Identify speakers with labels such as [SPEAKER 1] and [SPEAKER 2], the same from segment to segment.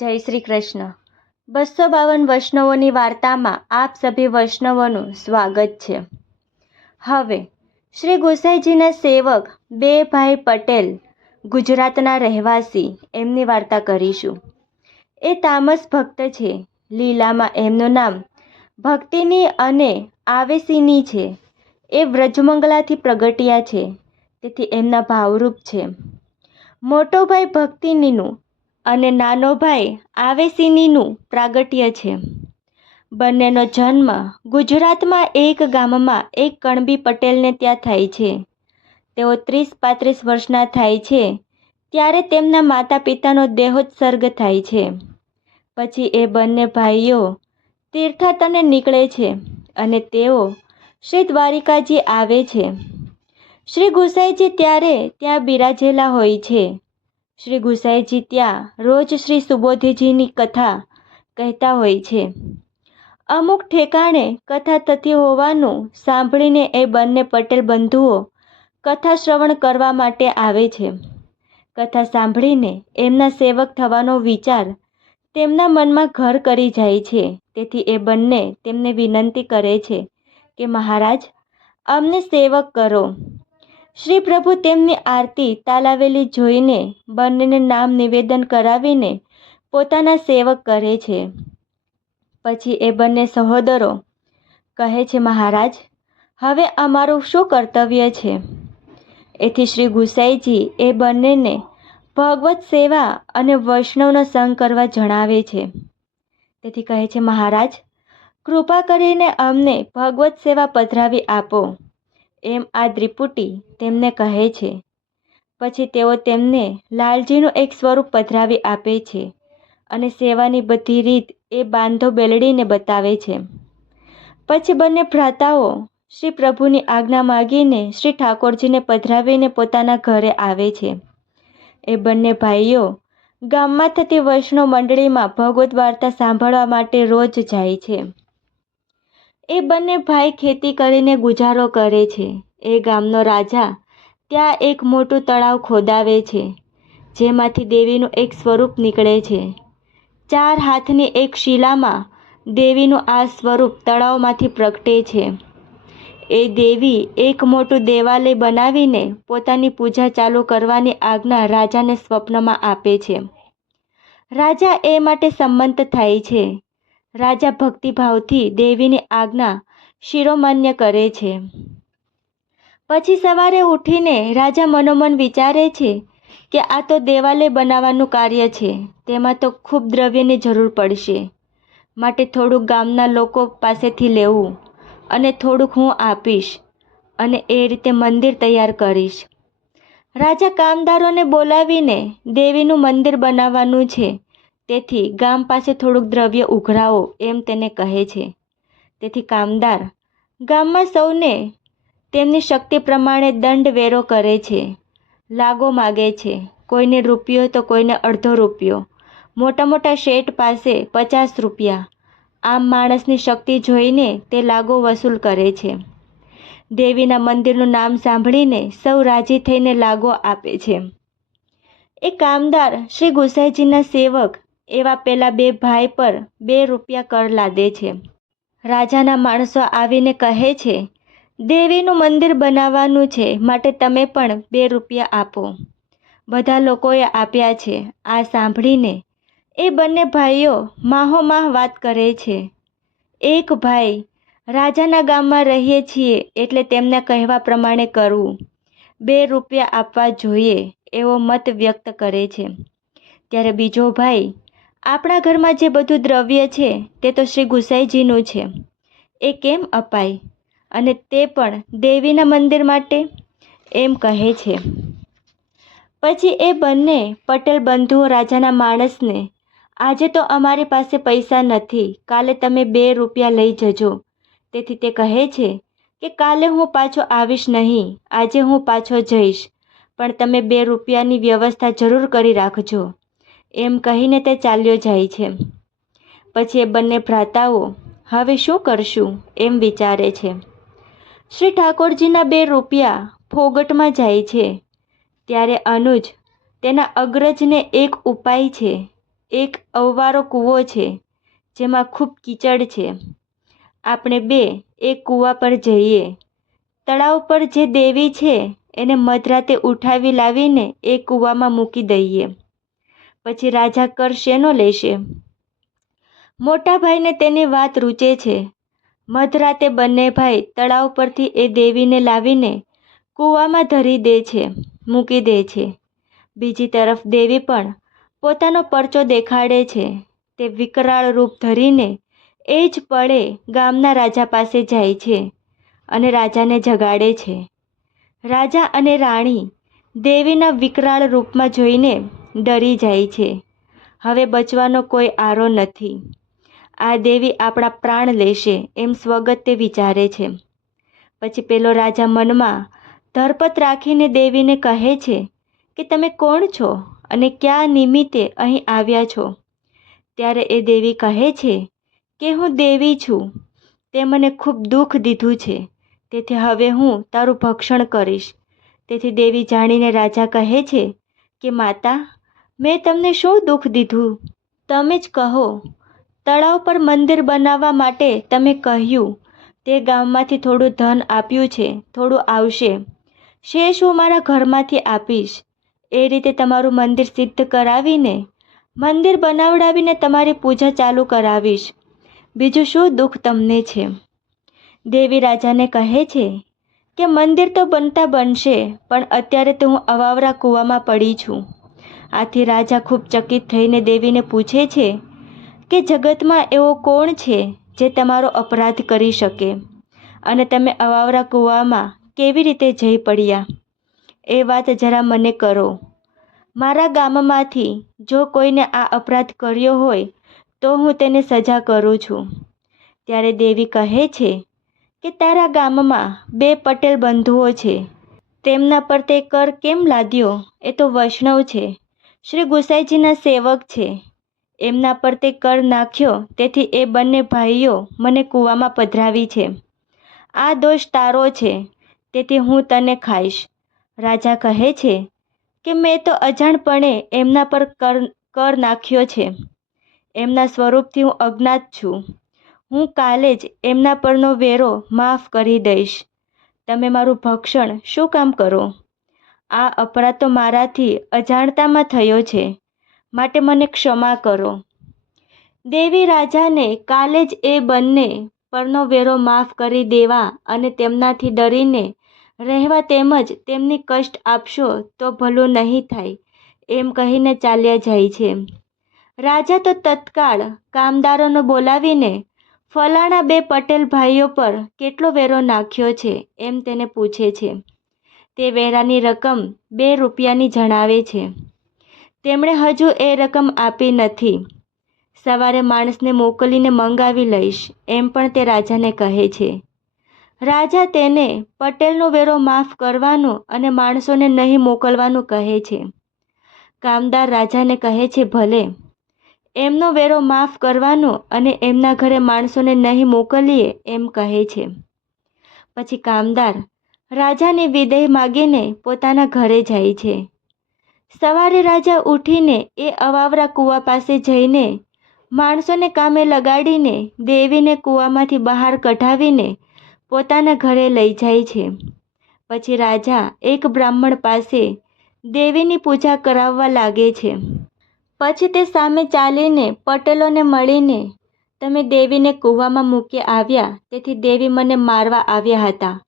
[SPEAKER 1] જય શ્રી કૃષ્ણ. બસો બાવન વૈષ્ણવોની વાર્તામાં આપ સભી વૈષ્ણવોનું સ્વાગત છે. હવે, શ્રી ગોસાઈજીના સેવક બે ભાઈ પટેલ, ગુજરાતના રહેવાસી, એમની વાર્તા કરીશું. એ તામસ ભક્ત છે, લીલામાં એમનું નામ ભક્તિની અને આવેસીની છે. એ વ્રજમંગલાથી પ્રગટ્યા છે, તેથી એમના ભાવરૂપ છે. મોટો ભાઈ ભક્તિનીનું અને નાનો ભાઈ આવેસિનીનું પ્રાગટ્ય છે. બંનેનો જન્મ ગુજરાતમાં એક ગામમાં એક કણબી પટેલને ત્યાં થાય છે. તેઓ ત્રીસ પાંત્રીસ વર્ષના થાય છે, ત્યારે તેમના માતા પિતાનો દેહોત્સર્ગ થાય છે. પછી એ બંને ભાઈઓ તીર્થાટને નીકળે છે અને તેઓ શ્રી દ્વારિકાજી આવે છે. શ્રી ગુસાઈજી ત્યારે ત્યાં બિરાજેલા હોય છે. શ્રી ગુસાઈજી ત્યાં રોજ શ્રી સુબોધીજીની કથા કહેતા હોય છે. અમુક ઠેકાણે કથા થતી હોવાનું સાંભળીને એ બંને પટેલ બંધુઓ કથા શ્રવણ કરવા માટે આવે છે. કથા સાંભળીને એમના સેવક થવાનો વિચાર તેમના મનમાં ઘર કરી જાય છે. તેથી એ બંને તેમને વિનંતી કરે છે કે મહારાજ, અમને સેવક કરો. શ્રી પ્રભુ તેમની આરતી તાલાવેલી જોઈને બંનેને નામ નિવેદન કરાવીને પોતાના સેવક કરે છે. પછી એ બંને સહોદરો કહે છે, મહારાજ, હવે અમારું શું કર્તવ્ય છે? એથી શ્રી ગુસાઈજી એ બંનેને ભગવત સેવા અને વૈષ્ણવનો સંગ કરવા જણાવે છે. તેથી કહે છે, મહારાજ, કૃપા કરીને અમને ભગવત સેવા પધરાવી આપો. એમ આ દ્રિપુટી તેમને કહે છે. પછી તેઓ તેમને લાલજીનું એક સ્વરૂપ પધરાવી આપે છે અને સેવાની બધી રીત એ બાંધો બેલડીને બતાવે છે. પછી બંને ભ્રાતાઓ શ્રી પ્રભુની આજ્ઞા માગીને શ્રી ઠાકોરજીને પધરાવીને પોતાના ઘરે આવે છે. એ બંને ભાઈઓ ગામમાં થતી વૈષ્ણવ મંડળીમાં ભગવત વાર્તા સાંભળવા માટે રોજ જાય છે. એ બંને ભાઈ ખેતી કરીને ગુજારો કરે છે. એ ગામનો રાજા ત્યાં એક મોટું તળાવ ખોદાવે છે, જેમાંથી દેવીનું એક સ્વરૂપ નીકળે છે. ચાર હાથની એક શિલામાં દેવીનું આ સ્વરૂપ તળાવમાંથી પ્રગટે છે. એ દેવી એક મોટું દેવાલય બનાવીને પોતાની પૂજા ચાલુ કરવાની આજ્ઞા રાજાને સ્વપ્નમાં આપે છે. રાજા એ માટે સંમત થાય છે. રાજા ભક્તિભાવથી દેવીની આજ્ઞા શિરોમાન્ય કરે છે. પછી સવારે ઉઠીને રાજા મનોમન વિચારે છે કે આ તો દેવાલય બનાવવાનું કાર્ય છે, તેમાં તો ખૂબ દ્રવ્યની જરૂર પડશે. માટે થોડુંક ગામના લોકો પાસેથી લેવું અને થોડુંક હું આપીશ અને એ રીતે મંદિર તૈયાર કરીશ. રાજા કામદારોને બોલાવીને દેવીનું મંદિર બનાવવાનું છે. તેથી ગામ પાસે થોડુંક દ્રવ્ય ઉઘરાવો એમ તેને કહે છે. તેથી કામદાર, ગામમાં સૌને તેમની શક્તિ પ્રમાણે દંડ વેરો કરે છે. લાગો માગે છે. કોઈને રૂપિયો તો કોઈને અડધો રૂપિયો. મોટા મોટા શેઠ પાસે પચાસ રૂપિયા. આમ માણસની શક્તિ જોઈને તે લાગો વસૂલ કરે છે. દેવીના મંદિરનું નામ સાંભળીને સૌ રાજી થઈને લાગો આપે છે. એ કામદાર શ્રી ગુસાઈજીના સેવક એવા પેલા બે ભાઈ પર બે રૂપિયા કર લાદે છે. રાજાના માણસો આવીને કહે છે, દેવીનું મંદિર બનાવવાનું છે, માટે તમે પણ બે રૂપિયા આપો. બધા લોકોએ આપ્યા છે. આ સાંભળીને એ બંને ભાઈઓ માહોમાહ વાત કરે છે. એક ભાઈ રાજાના ગામમાં રહીએ છીએ એટલે તેમના કહેવા પ્રમાણે કરવું. બે રૂપિયા આપવા જોઈએ. એવો મત વ્યક્ત કરે છે. ત્યારે બીજો ભાઈ આપણા ઘરમાં જે બધું દ્રવ્ય છે, તે તો શ્રી ગુસાઈજીનું છે. એ કેમ અપાય? અને તે પણ દેવીના મંદિર માટે? એમ કહે છે. પછી એ બંને પટેલ બંધુઓ રાજાના માણસને, આજે તો અમારી પાસે પૈસા નથી, કાલે તમે બે રૂપિયા લઈ જજો. તેથી તે કહે છે કે, કાલે હું પાછો આવીશ નહીં, આજે હું પાછો જઈશ, પણ તમે બે રૂપિયાની વ્યવસ્થા જરૂર કરી રાખજો. એમ કહીને તે ચાલ્યો જાય છે. પછી એ બંને ભ્રાતાઓ, હવે શું કરશું? એમ વિચારે છે. શ્રી ઠાકોરજીના બે રૂપિયા ફોગટમાં જાય છે. ત્યારે અનુજ તેના અગ્રજને એક ઉપાય છે. એક અવવારો કૂવો છે, જેમાં ખૂબ કીચડ છે. આપણે બે એ કૂવા પર જઈએ. તળાવ પર જે દેવી છે, એને મધરાતે ઉઠાવી લાવીને એ કૂવામાં મૂકી દઈએ. પછી રાજા કર શેનો લેશે? મોટા ભાઈને તેની વાત રૂચે છે. મધરાતે બંને ભાઈ તળાવ પરથી એ દેવીને લાવીને કૂવામાં ધરી દે છે, મૂકી દે છે. બીજી તરફ દેવી પણ પોતાનો પરચો દેખાડે છે. તે વિકરાળ રૂપ ધરીને એ જ પળે ગામના રાજા પાસે જાય છે અને રાજાને જગાડે છે. રાજા અને રાણી દેવીના વિકરાળ રૂપમાં જોઈને ડરી જાય છે. હવે બચવાનો કોઈ આરો નથી. આ દેવી આપણા પ્રાણ લેશે એમ સ્વગત તે વિચારે છે. પછી પેલો રાજા મનમાં, ધરપત રાખીને દેવીને કહે છે કે તમે કોણ છો અને કયા નિમિત્તે અહીં આવ્યા છો? ત્યારે એ દેવી કહે છે કે, હું દેવી છું. તે મને ખૂબ દુઃખ દીધું છે. તેથી હવે હું તારું ભક્ષણ કરીશ. તેથી દેવી જાણીને રાજા કહે છે કે, માતા મેં તમને શું દુઃખ દીધું? તમે જ કહો. તળાવ પર મંદિર બનાવવા માટે તમે કહ્યું. તે ગામમાંથી થોડું ધન આપ્યું છે, થોડું આવશે. શેષ હું મારા ઘરમાંથી આપીશ? એ રીતે તમારું મંદિર સિદ્ધ કરાવીને, મંદિર બનાવડાવીને તમારી પૂજા ચાલુ કરાવીશ. બીજું શું દુઃખ તમને છે? દેવી રાજાને કહે છે કે, મંદિર તો બનતા બનશે, પણ અત્યારે તો હું અવાવરા કૂવામાં પડી છું. આથી રાજા ખૂબ ચકિત થઈને દેવીને પૂછે છે કે જગતમાં એવો કોણ છે જે તમારો અપરાધ કરી શકે? અને તમે અવાવરા કૂવામાં કેવી રીતે જઈ પડ્યા? એ વાત જરા મને કરો. મારા ગામમાંથી જો કોઈને આ અપરાધ કર્યો હોય, તો હું તેને સજા કરું છું. ત્યારે દેવી કહે છે કે તારા ગામમાં બે પટેલ બંધુઓ છે. તેમના પર તે કર કેમ લાદ્યો? એ તો વૈષ્ણવ છે. શ્રી ગુસાઈજીના સેવક છે. એમના પર તે કર નાખ્યો, તેથી એ બંને ભાઈઓ મને કૂવામાં પધરાવી છે. આ દોષ તારો છે, તેથી હું તને ખાઈશ. રાજા કહે છે કે મેં તો અજાણપણે એમના પર કર કર નાખ્યો છે. એમના સ્વરૂપથી હું અજ્ઞાત છું. હું કાલે જ એમના પરનો વેરો માફ કરી દઈશ. તમે મારું ભક્ષણ શું કામ કરો? આ અપરાધ તો મારાથી અજાણતામાં થયો છે. માટે મને ક્ષમા કરો. દેવી રાજાને કાલે જ એ બંને પરનો વેરો માફ કરી દેવા અને તેમનાથી ડરીને રહેવા તેમજ તેમની કષ્ટ આપશો તો ભલું નહીં થાય, એમ કહીને ચાલ્યા જાય છે. રાજા તો તત્કાળ કામદારોને બોલાવીને ફલાણા બે પટેલ ભાઈઓ પર કેટલો વેરો નાખ્યો છે, એમ તેને પૂછે છે. તે વેરાની રકમ બે રૂપિયાની જણાવે છે. તેમણે હજુ એ રકમ આપી નથી. સવારે માણસને મોકલીને મંગાવી લઈશ, એમ પણ તે રાજાને કહે છે. રાજા તેને પટેલનો વેરો માફ કરવાનો અને માણસોને નહીં મોકલવાનું કહે છે. કામદાર રાજાને કહે છે, ભલે, એમનો વેરો માફ કરવાનો અને એમના ઘરે માણસોને નહીં મોકલીએ, એમ કહે છે. પછી કામદાર રાજાની વિદેય માગીને પોતાના ઘરે જાય છે. સવારે રાજા ઉઠીને એ અવાવરા કૂવા પાસે જઈને માણસોને કામે લગાડીને દેવીને કૂવામાંથી બહાર કઢાવીને પોતાના ઘરે લઈ જાય છે. પછી રાજા એક બ્રાહ્મણ પાસે દેવીની પૂજા કરાવવા લાગે છે. પછી તે સામે ચાલીને પટેલોને મળીને, તમે દેવીને કૂવામાં મૂકી આવ્યા, તેથી દેવી મને મારવા આવ્યા હતા.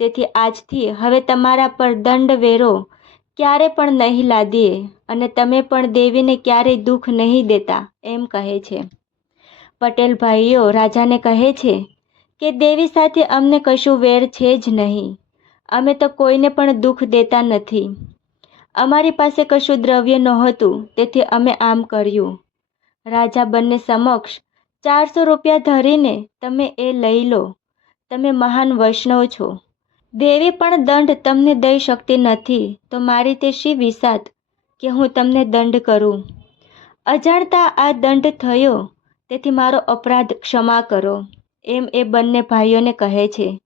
[SPEAKER 1] તેથી આજથી હવે તમારા પર દંડ વેરો. ક્યારે પણ નહીં લાદીએ અને તમે પણ દેવીને ક્યારેય દુઃખ નહીં દેતા, એમ કહે છે. પટેલ ભાઈઓ રાજાને કહે છે કે દેવી સાથે અમને કશું વેર છે જ નહીં. અમે તો કોઈને પણ દુઃખ દેતા નથી. અમારી પાસે કશું દ્રવ્ય નહોતું, તેથી અમે આમ કર્યું. રાજા બંને સમક્ષ ચારસો રૂપિયા ધરીને તમે એ લઈ લો. તમે મહાન વૈષ્ણવ છો. દેવી પણ દંડ તમને દઈ શકતી નથી. તો મારી તે શી વિસાત કે હું તમને દંડ કરું? અજાણતા આ દંડ થયો, તેથી મારો અપરાધ ક્ષમા કરો, એમ એ બંને ભાઈઓને કહે છે.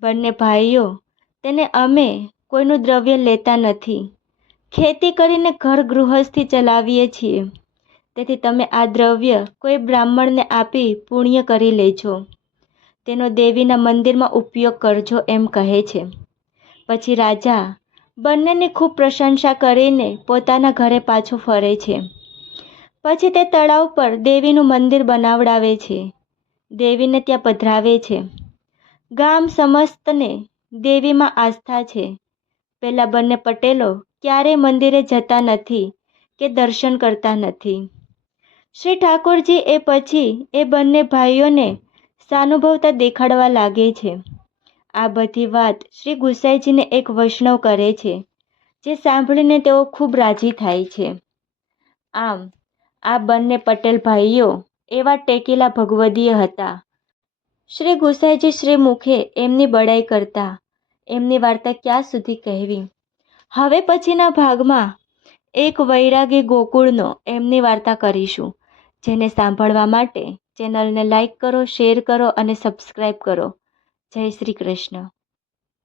[SPEAKER 1] બંને ભાઈઓ, તેને અમે કોઈનું દ્રવ્ય લેતા નથી. ખેતી કરીને ઘર ગૃહસ્થી ચલાવીએ છીએ. તેથી તમે આ દ્રવ્ય કોઈ બ્રાહ્મણને આપી પુણ્ય કરી લેજો. તેનો દેવીના મંદિરમાં ઉપયોગ કરજો એમ કહે છે. પછી રાજા બંનેની ખૂબ પ્રશંસા કરીને પોતાના ઘરે પાછો ફરે છે. પછી તે તળાવ પર દેવીનું મંદિર બનાવડાવે છે. દેવીને ત્યાં પધરાવે છે. ગામ સમસ્તને દેવીમાં આસ્થા છે. પહેલાં બંને પટેલો ક્યારેય મંદિરે જતા નથી કે દર્શન કરતા નથી. શ્રી ઠાકોરજી એ પછી એ બંને ભાઈઓને સાનુભવતા દેખાડવા લાગે છે. આ બધી વાત શ્રી ગુસાઈજીને એક વૈષ્ણવ કરે છે, જે સાંભળીને તેઓ ખૂબ રાજી થાય છે. આમ, આ બંને પટેલ ભાઈઓ એવા ટેકેલા ભગવદીય હતા. શ્રી ગુસાઈજી શ્રી મુખે એમની બડાઈ કરતા એમની વાર્તા ક્યાં સુધી કહેવી? હવે પછીના ભાગમાં એક વૈરાગી ગોકુળનો એમની વાર્તા કરીશું, જેને સાંભળવા માટે ચેનલને લાઇક કરો શેર કરો અને સબસ્ક્રાઈબ કરો. જય શ્રી કૃષ્ણ.